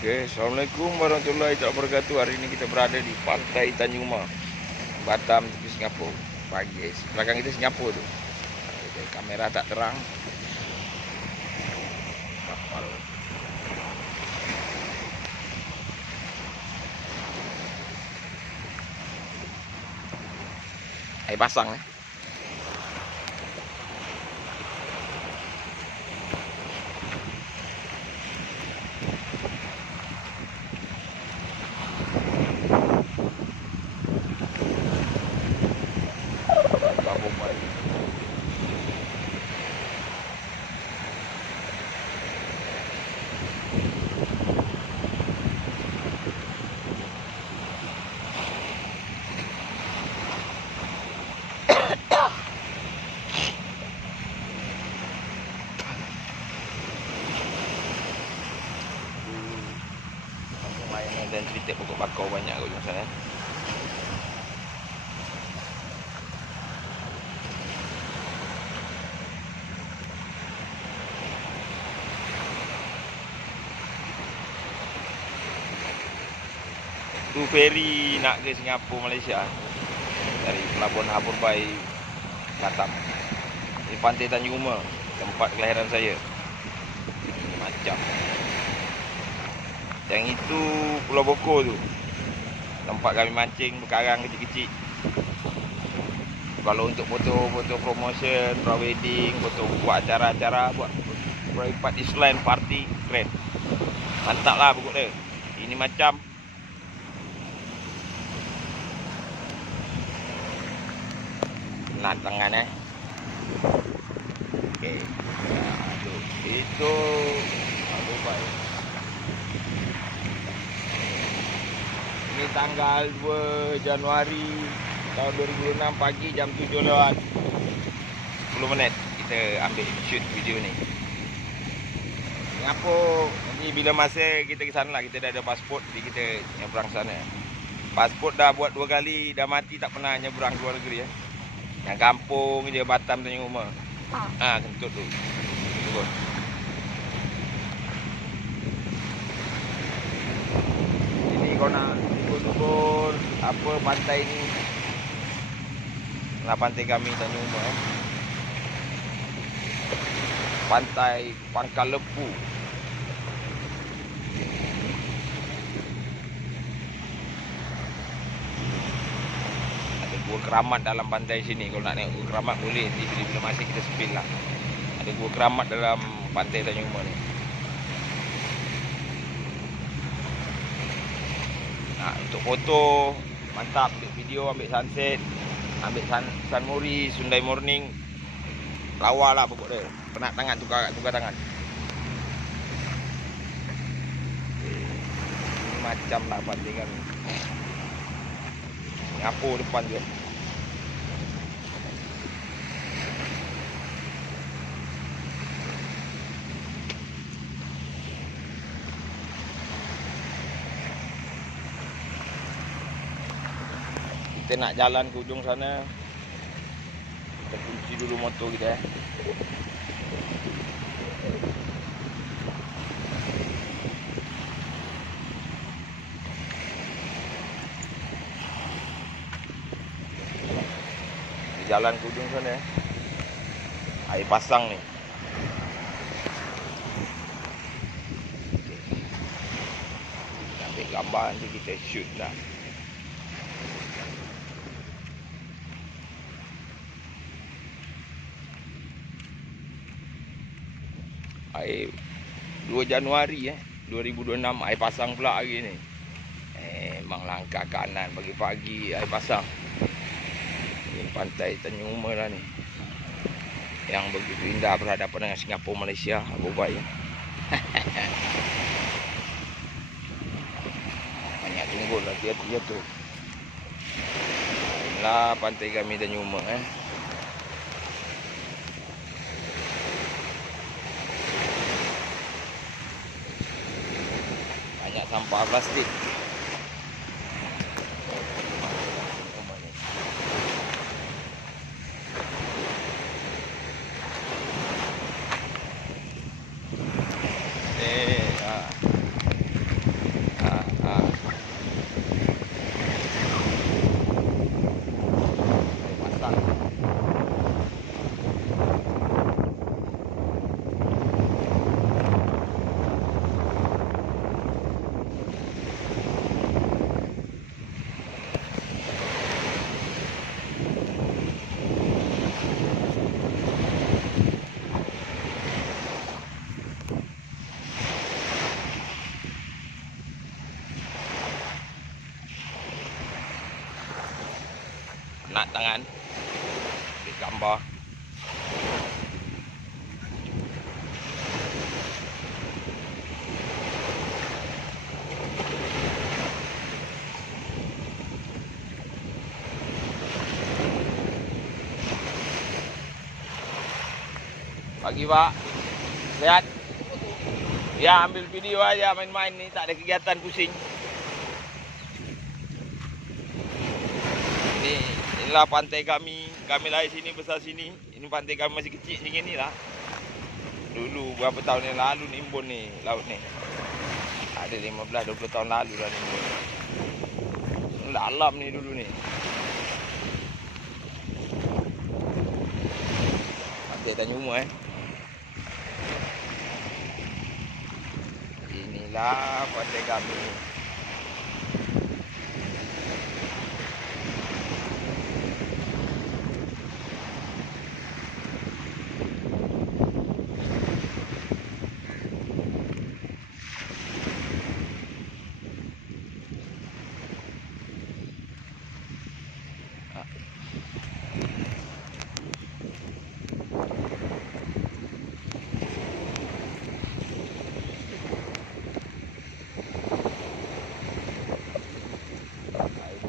Oke, Assalamualaikum warahmatullahi wabarakatuh. Hari ini kita berada di Pantai Tanjung Uma, Batam, tepi Singapura. Pagi guys. Belakang kita Singapura tu. Kamera tak terang. Kapal. Air pasang eh. Dan cerita pokok bakau banyak kat ujung sana. Tu feri nak ke Singapura, Malaysia dari Pelabuhan Harbour Bay, Batam. Ini Pantai Tanjung Uma, tempat kelahiran saya. Macam yang itu Pulau Boko tu, tempat kami mancing berkarang kecil-kecil. Kalau untuk foto-foto promotion, pra-wedding, foto buat acara-acara, buat private Island party, keren. Mantap lah pokok dia. Ini macam nak tangan Okey. Itu aduh baik. Ini tanggal 2 Januari tahun 2006 pagi jam 7 lewat 10 minit kita ambil shoot video ni. Singapura ni bila masa kita ke sana lah, kita dah ada pasport, jadi kita nyebrang sana. Pasport dah buat 2 kali, dah mati tak pernah nyebrang luar negeri ya. Yang kampung je Batam Tanjung Uma. Kentut tu. Turun. Ini kau nak turun apa pantai ni? Lah pantai kami Tanjung Uma Pantai Pangkal Lempu. Gua keramat dalam pantai sini. Kalau nak tengok gua keramat boleh nanti bila masa kita spill lah. Ada gua keramat dalam pantai Tanjung Uma ni. Nah, untuk foto mantap, ambil video, ambil sunset, ambil sun mori, Sundai morning. Lawa lah pokok dia. Penat tangan, tukar tangan. Ini macam lah pantai kami. Singapura depan je. Kita nak jalan ke ujung sana. Kita kunci dulu motor kita jalan ke ujung sana. Air pasang ni. Kita ambil gambar nanti kita shoot dah. Air 2 Januari 2026 air pasang pula hari ni. Memang langkah kanan pagi-pagi air pasang. Ini pantai Tanjung Uma lah ni. Yang begitu indah berhadapan dengan Singapura, Malaysia, Harbour Bay. Banyak tunggul lah, hati-hati tu. Inilah pantai kami Tanjung Uma Banyak sampah plastik. nak tangan. Ambil gambar. Pagi Pak. Sehat? Ya, ambil video aja main-main ni, tak ada kegiatan pusing. Inilah pantai kami. Kami lahir sini, besar sini. Ini pantai kami masih kecil macam ni lah. Dulu berapa tahun yang lalu nimbun ni laut ni. Ada 15-20 tahun lalu dah nimbun. Dalam ni dulu ni. Pantai Tanjung Inilah pantai kami.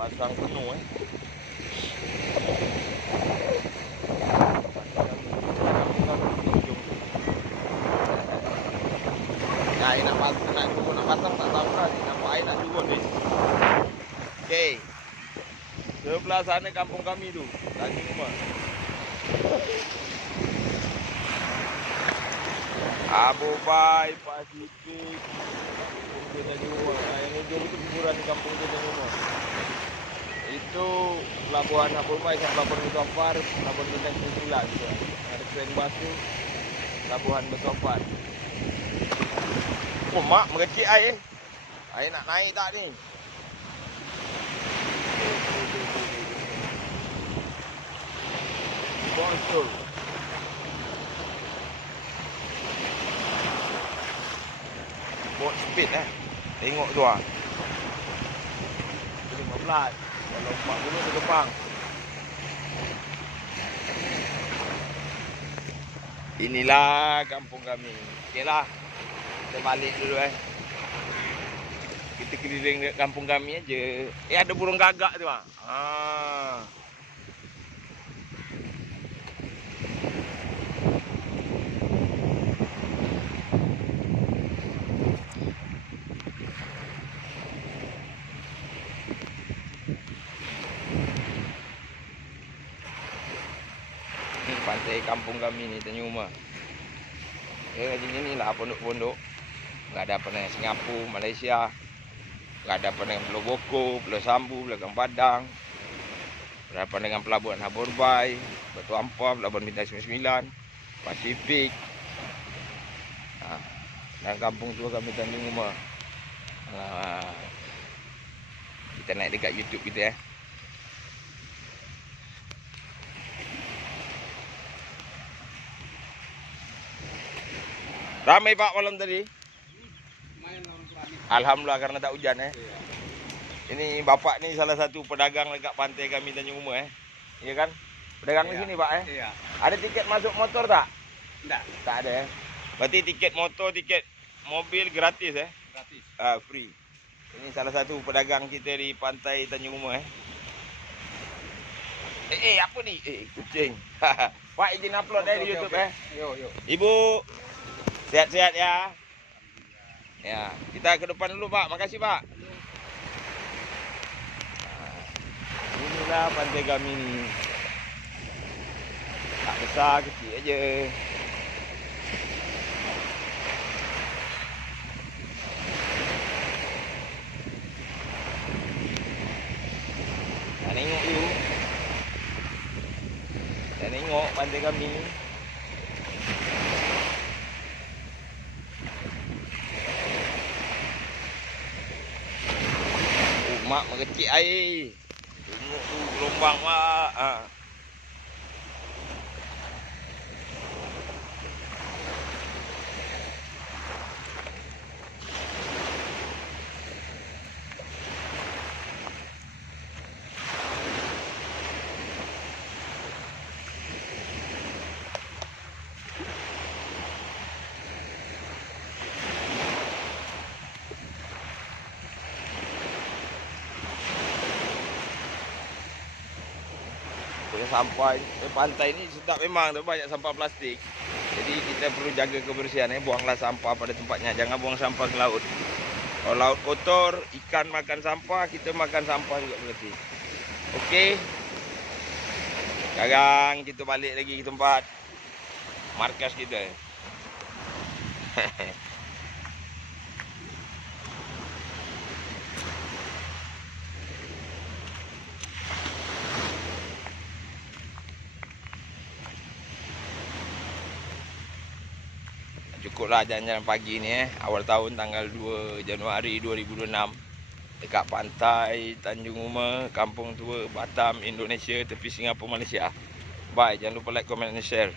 Pasang penuh Nah, ini nak pasang tak tahu lah. Nampak air nak turun ni. Okey. Sebelah sana kampung kami tu. Tanjung Rumah. Abu Bai, Pasifik. Kampung Tanjung Rumah. Yang hujung itu kuburan di kampung Tanjung Rumah. Itu pelabuhan Abu Bai sama pelabuhan Betopar, pelabuhan Bintang 9 tu. Ada kren batu, pelabuhan Betopar. Oh mak, mengecik air. Air nak naik tak ni? Bocor. Boat speed Tengok tu ah. 15. Kalau 40 tu kepang. Inilah kampung kami. Okeylah. Kita balik dulu Kita keliling dekat kampung kami aja. Ada burung gagak tu ah. Pantai kampung kami ni Tanjung Rumah. Ya macam inilah pondok-pondok. Berhadapan dengan Singapura, Malaysia. Berhadapan dengan Pulau Boko, Pulau Sambu, Belakang Padang. Berhadapan dengan pelabuhan Habor Bai, Batu Ampar, pelabuhan Bintang 99, Pasifik. Dan kampung tua kami Tanjung Rumah. Kita naik dekat YouTube kita Ramai Pak malam tadi? Alhamdulillah karena tak hujan Ini bapak ni salah satu pedagang dekat pantai kami Tanjung Rumah Iya kan? Pedagang di sini Pak Iya. Ada tiket masuk motor tak? Enggak. Tak ada Berarti tiket motor, tiket mobil gratis Gratis. Free. Ini salah satu pedagang kita di pantai Tanjung Rumah apa ni? Kucing. Pak izin upload di YouTube Yo. Ibu sehat-sehat ya. Ya, kita ke depan dulu Pak. Makasih Pak. Inilah pantai kami ni. Tak besar, kecil aja. Dah tengok you. Dah tengok pantai kami. Mak mengecik air. Tengok tu gelombang mak. sampah pantai ni sedap memang tu, banyak sampah plastik. Jadi kita perlu jaga kebersihan, buanglah sampah pada tempatnya, jangan buang sampah ke laut. Kalau laut kotor, ikan makan sampah, kita makan sampah juga berarti. Okey. Sekarang kita balik lagi ke tempat markas kita. Cukuplah jalan-jalan pagi ni awal tahun tanggal 2 Januari 2026 dekat pantai Tanjung Uma, Kampung Tua, Batam, Indonesia, tepi Singapura, Malaysia. Bye, jangan lupa like, komen dan share.